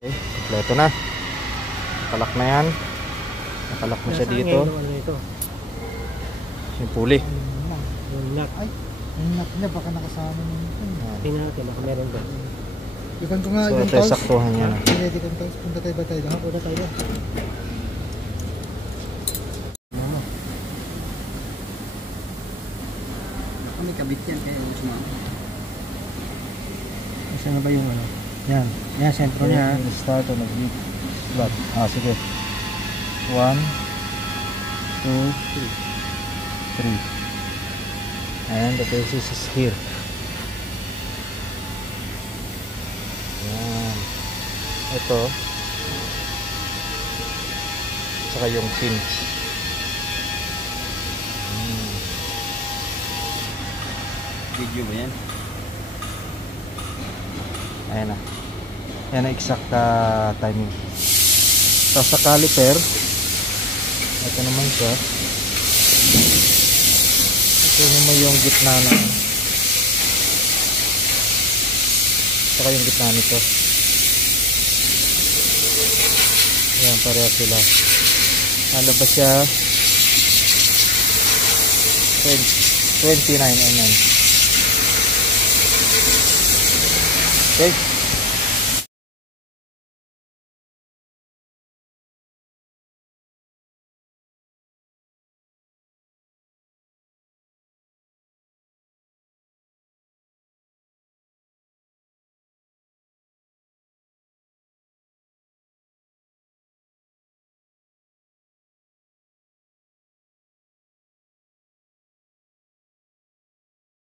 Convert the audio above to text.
Okay, kompleto na. Nakalak na yan. Nakalak na siya dito. Yung pulley. Yung lock. Ay, yung lock niya baka nakasama nyo. Tingnan natin baka meron ba. Ikan ko nga So yung ito towels. saktuhan yan. Ready kang towels. Punta tayo ba tayo? Punta tayo. May kabit yan kaya yung sumama. Saan na ba yung ano? Yan. Yan, sentro niya. Start on the beat. Slot. Sige. 1, 2, 3. And the basis is here. Yan. Ito. Saka yung pins. Video ba yan? Ayan na. Yan ang exact timing. Tapos sa caliper, ito naman siya. Ito naman yung gitna na. Saka yung gitna nito. Ayan, pareha sila. Nalabas siya 29 mm. Okay.